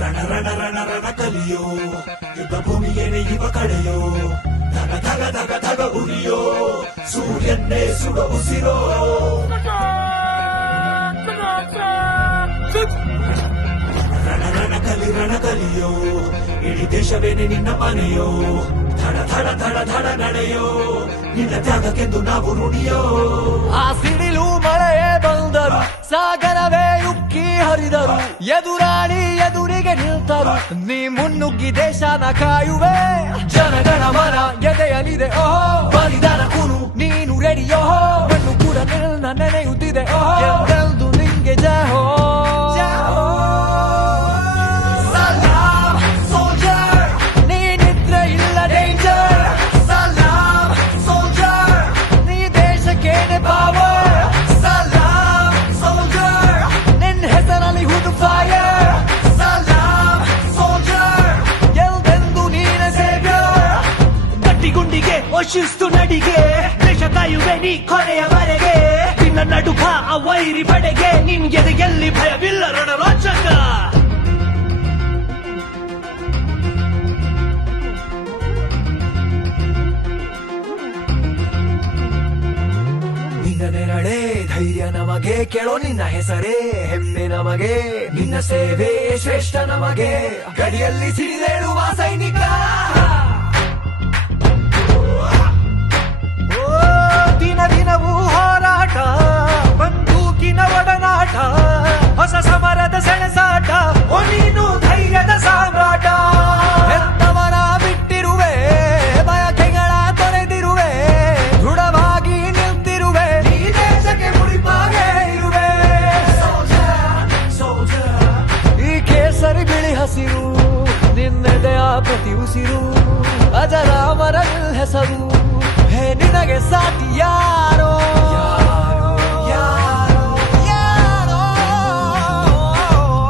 ರಣ ರಣ ರಣ ರಣ ಕಲಿಯೋ ಯುದ್ಧ ಭೂಮಿಯೇನೆ ಇವ ಕಡೆಯೋ ಧಗ ಧಗ ಧಗ ಧಗ ಉರಿಯೋ ಸೂರ್ಯನ್ನೇ ಸುಡ ಉಸಿರೋ ರಣ ಕಲಿಯೋ ಇಡೀ ದೇಶವೇನೆ ನಿನ್ನ ಮನೆಯೋ ಧಡ ಧಡ ಧಡ ಧಡ ನಡೆಯೋ ನಿನ್ನ ತ್ಯಾಗಕ್ಕೆಂದು ನಾವು ರುಣಿಯೋ. ಆ ಸಿಡಿಲು ಮಳೆಯೇ ಬಂದರು, ಸಾಗರವೇ ಉಕ್ಕಿ ಹರಿದರು, ಎದುರಾಳಿ ಎದುರಿಗೆ ನಿಲ್ತರು, ನೀ ಮುನ್ನುಗ್ಗಿ ದೇಶನ ಕಾಯುವೆ. ಜನಗಣ ಮನ ಎದೆಯಲಿದೆ ಓಹೋ, ಬಲಿದಾನ ಕೂನು ನೀನು ರೆಡಿಯೋ, ಮಣ್ಣು ಕೂಡ ನಿನ್ನ ನೆನೆಯುತ್ತಿದೆ ಓಹೋ, ಎಂದೆಂದು ನಿಂಗೆ ಜಯ ಹೋ. ಶಿಸ್ತು ನಡಿಗೆ ದೇಶ ಕಾಯುವೆ ನೀ ಕೊನೆಯವರೆಗೆ, ನಿನ್ನ ನಡುಕ ಆ ವೈರಿ ಪಡೆಗೆ, ನಿನ್ಗೆದೆ ಎಲ್ಲಿ ಭಯವಿಲ್ಲ ರಣರೋಚಕ. ನಿನ್ನ ನೆರಳೆ ಧೈರ್ಯ ನಮಗೆ, ಕೇಳೋ ನಿನ್ನ ಹೆಸರೇ ಹೆಮ್ಮೆ ನಮಗೆ, ನಿನ್ನ ಸೇವೆ ಶ್ರೇಷ್ಠ ನಮಗೆ, ಗಡಿಯಲ್ಲಿ ಸಿಡಿದೇಳುವ ಸೈನಿಕ. ದಿನವೂ ಹೋರಾಟ, ಬಂದೂಕಿನ ಒಡನಾಟ, ಹೊಸ ಸಮರದ ಸೆಣಸಾಟ, ನೀನು ಧೈರ್ಯದ ಸಾಮ್ರಾಟ. ಹೆತ್ತವರ ಬಿಟ್ಟಿರುವೆ, ಬಯಕೆಗಳ ತೊರೆದಿರುವೆ, ದೃಢವಾಗಿ ನಿಲ್ತಿರುವೆ, ಈ ದೇಶಕ್ಕೆ ಮುಡಿಪಾಗೆ ಇರುವೆ. ಈ ಕೇಸರಿ ಬಿಳಿ ಹಸಿರು ನಿನ್ನೆದೆಯ ಪ್ರತಿ ಉಸಿರು, ಅಜರಾಮರ ಹೆಸರು, ಹೇ ನಿನಗೆ ಸಾಟಿ ಯಾರೋ ಯಾರೋ.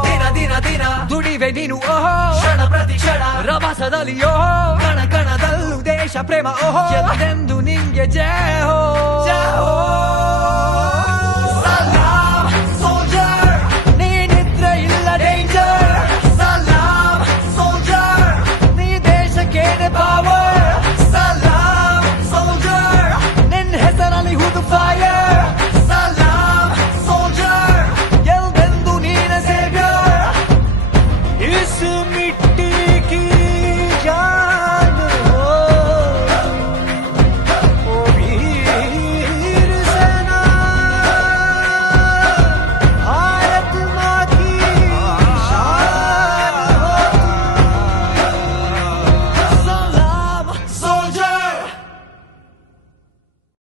ದಿನ ದಿನ ದಿನ ದುಡಿವೆ ನೀನು ಓಹೋ, ಕ್ಷಣ ಪ್ರತಿ ಕ್ಷಣ ರಭಸದಲ್ಲಿ ಓಹೋ, ಕಣ ಕಣದಲ್ಲೂ ದೇಶ ಪ್ರೇಮ ಓಹೋ, ಎಂದೆಂದು ನಿಂಗೆ ಜಯ ಹೋ.